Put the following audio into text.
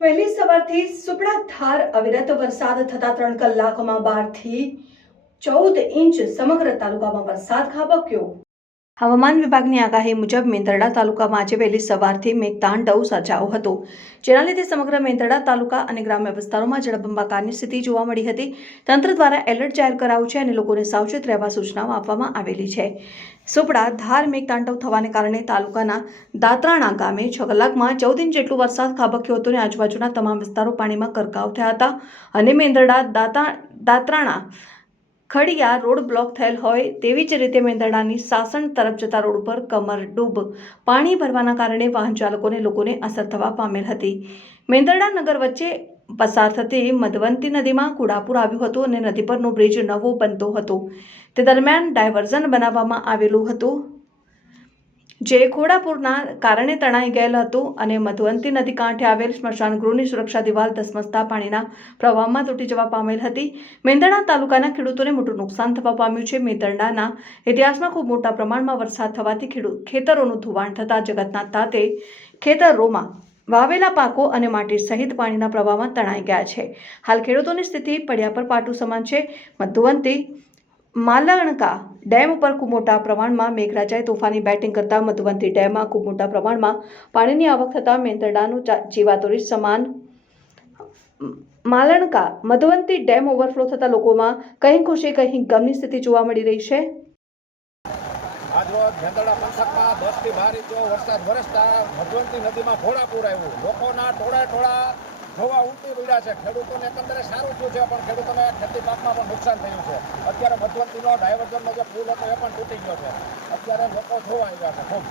વહેલી સવારથી સુપડા ધાર અવિરત વરસાદ થતા 3 કલાકમાં 12 થી 14 ઇંચ સમગ્ર તાલુકામાં વરસાદ ખાબક્યો। હવામાન વિભાગની આગાહી મુજબ મેંદરડા તાલુકામાં આજે વહેલી સવારથી મેઘતાંડવ સર્જાયો હતો, જેના લીધે સમગ્ર મેંદરડા તાલુકા અને ગ્રામ્ય વિસ્તારોમાં જળબંબાકારની સ્થિતિ જોવા મળી હતી। તંત્ર દ્વારા એલર્ટ જાહેર કરાયું છે અને લોકોને સાવચેત રહેવા સૂચનાઓ આપવામાં આવેલી છે। સુપડા ધાર મેઘતાંડવ થવાને કારણે તાલુકાના દાત્રાણા ગામે 6 કલાકમાં 14 ઇંચ જેટલો વરસાદ ખાબક્યો હતો અને આજુબાજુના તમામ વિસ્તારો પાણીમાં ગરકાવ થયા હતા અને મેંદરડા દાત્રાણા ખડિયા રોડ બ્લોક થયેલ હોય તેવી જ રીતે મેંદરડાની સાસણ તરફ જતા રોડ પર કમરડૂબ પાણી ભરવાના કારણે વાહન ચાલકોને લોકોને અસર થવા પામેલ હતી। મેંદરડા નગર વચ્ચે પસાર થતી મધવંતી નદીમાં કુડાપુર આવ્યું હતું અને નદી પરનો બ્રિજ નવો બનતો હતો, તે દરમિયાન ડાયવર્ઝન બનાવવામાં આવેલું હતું જે ઘોડાપુરના કારણે તણાઈ ગયેલ હતું અને મધવંતી નદી કાંઠે આવેલ સ્મશાન ગૃહની સુરક્ષા દિવાલ ધસમસતા પાણીના પ્રવાહમાં તૂટી જવા પામેલ હતી। મેંદરડા તાલુકાના ખેડૂતોને મોટું નુકસાન થવા પામ્યું છે। મેંદરડાના ઇતિહાસમાં ખૂબ મોટા પ્રમાણમાં વરસાદ થવાથી ખેતરોનું ધોવાણ થતા જગતના તાતે ખેતરોમાં વાવેલા પાકો અને માટી સહિત પાણીના પ્રવાહમાં તણાઈ ગયા છે। હાલ ખેડૂતોની સ્થિતિ પડ્યા પર પાટું સમાન છે। મધુવંતી માલણકા ડેમ ઉપર ખૂબ મોટા પ્રમાણમાં મેઘરાજાએ તોફાની બેટિંગ કરતા મધુવંતી ડેમમાં ખૂબ મોટા પ્રમાણમાં પાણીની આવક થતાં મેંદરડાનું જીવાદોરી સમાન માલણકા મધુવંતી ડેમ ઓવરફ્લો થતા લોકોમાં કहीं ખુશી કहीं ગમની સ્થિતિ જોવા મળી રહી છે। આજરોજ મેંદરડા પંથકમાં 10 થી 12 ઇંચ વરસાદ વરસતા મધવંતી નદીમાં ઘોડાપુર આવ્યું। લોકોના ટોળા જોવા ઉમટી પડ્યા છે। ખેડૂતોને એકંદરે સારું થયું છે, પણ ખેડૂતોને ખેતી પાકમાં પણ નુકસાન થયું છે। અત્યારે મધવંતીનો ડાયવર્ઝનનો જે પુલ હતો એ પણ તૂટી ગયો છે। અત્યારે લોકો જોવા આવ્યા છે ખૂબ।